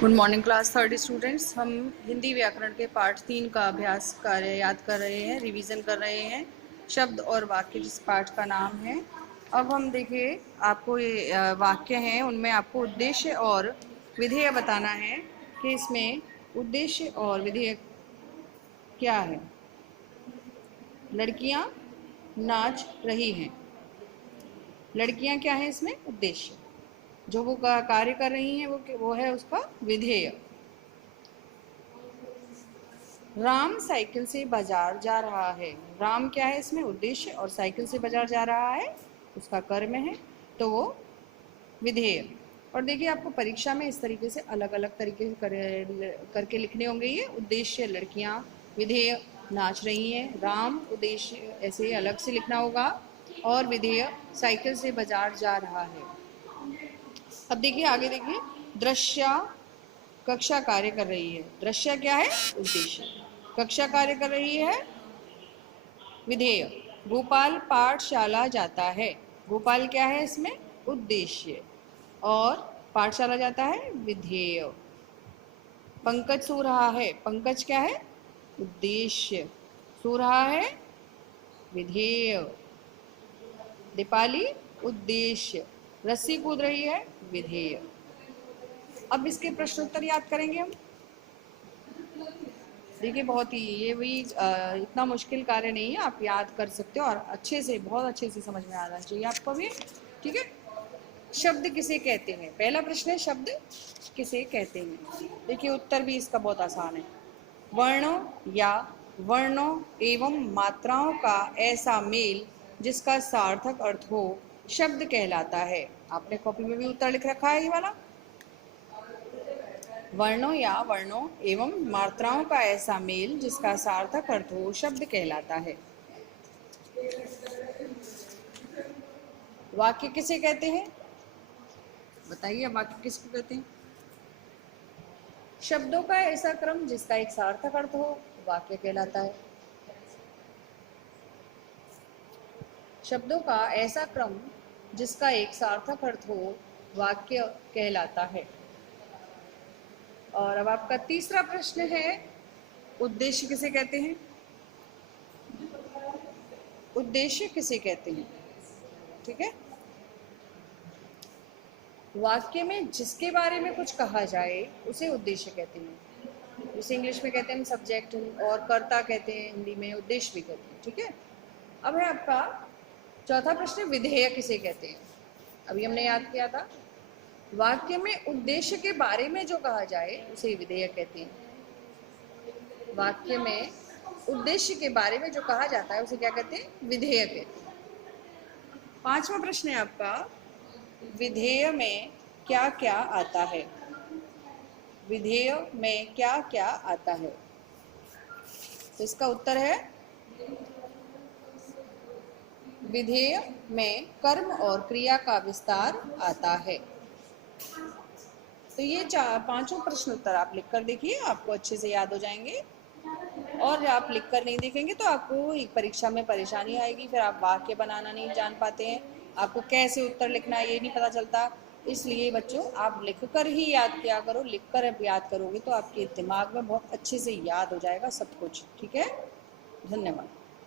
Good morning class 30 students. हम हिंदी व्याकरण के पाठ 3 का अभ्यास कार्य याद कर रहे हैं, रिवीजन कर रहे हैं। शब्द और वाक्य जिस पाठ का नाम है। अब हम देखिए, आपको ये वाक्य हैं, उनमें आपको उद्देश्य और विधेय बताना है कि इसमें उद्देश्य और विधेय क्या है। लड़कियां नाच रही हैं। लड़कियां क्या है इसमें उद्देश्य, जो वो कार्य कर रही हैं वो है उसका विधेय। राम साइकिल से बाजार जा रहा है। राम क्या है इसमें उद्देश्य, और साइकिल से बाजार जा रहा है उसका कर्म है, तो वो विधेय। और देखिए, आपको परीक्षा में इस तरीके से अलग अलग तरीके से करके लिखने होंगे। ये उद्देश्य लड़कियां, विधेय नाच रही हैं, राम उद्देश्य ऐसे अलग से लिखना होगा, और विधेय साइकिल से बाजार जा रहा है। अब देखिए आगे, देखिए दृश्य कक्षा कार्य कर रही है। दृश्य क्या है उद्देश्य, कक्षा कार्य कर रही है विधेय। गोपाल पाठशाला जाता है। गोपाल क्या है इसमें उद्देश्य, और पाठशाला जाता है विधेय। पंकज सो रहा है। पंकज क्या है उद्देश्य, सो रहा है विधेय। दीपाली उद्देश्य, रस्सी कूद रही है विधेय। अब इसके प्रश्नोत्तर याद करेंगे हम। देखिए, बहुत ही ये भी इतना मुश्किल कार्य नहीं है, आप याद कर सकते हो, और अच्छे से, बहुत अच्छे से समझ में आना चाहिए आपको भी। ठीक है। शब्द किसे कहते हैं, पहला प्रश्न है शब्द किसे कहते हैं। देखिए, उत्तर भी इसका बहुत आसान है। वर्णों या वर्णों एवं मात्राओं का ऐसा मेल जिसका सार्थक अर्थ हो शब्द कहलाता है। आपने कॉपी में भी उत्तर लिख रखा है ये वाला। वर्णों या वर्णों एवं मात्राओं का ऐसा मेल जिसका सार्थक अर्थ हो शब्द कहलाता है। वाक्य किसे कहते हैं, बताइए वाक्य किसको कहते हैं। शब्दों का ऐसा क्रम जिसका एक सार्थक अर्थ हो वाक्य कहलाता है। शब्दों का ऐसा क्रम जिसका एक सार्थक अर्थ हो वाक्य कहलाता है। और अब आपका तीसरा प्रश्न है, उद्देश्य किसे कहते हैं। उद्देश्य किसे कहते हैं, ठीक है। वाक्य में जिसके बारे में कुछ कहा जाए उसे उद्देश्य कहते हैं। जैसे इंग्लिश में कहते हैं सब्जेक्ट, और कर्ता कहते हैं हिंदी में, उद्देश्य भी कहते हैं, ठीक है। अब है आपका चौथा प्रश्न, विधेय किसे कहते हैं। अभी हमने याद किया था, वाक्य में उद्देश्य के बारे में जो कहा जाए उसे विधेय कहते हैं। वाक्य में उद्देश्य के बारे में जो कहा जाता है उसे क्या कहते हैं, विधेय कहते हैं। पांचवा प्रश्न है आपका, विधेय में क्या क्या आता है। विधेय में क्या क्या आता है, तो इसका उत्तर है विधेय में कर्म और क्रिया का विस्तार आता है। तो ये पांचों प्रश्न उत्तर आप लिखकर देखिए, आपको अच्छे से याद हो जाएंगे। और आप लिखकर नहीं देखेंगे तो आपको एक परीक्षा में परेशानी आएगी, फिर आप वाक्य बनाना नहीं जान पाते हैं, आपको कैसे उत्तर लिखना है ये नहीं पता चलता। इसलिए बच्चों, आप लिखकर ही याद किया करो। लिखकर अब याद करोगे तो आपके दिमाग में बहुत अच्छे से याद हो जाएगा सब कुछ, ठीक है। धन्यवाद।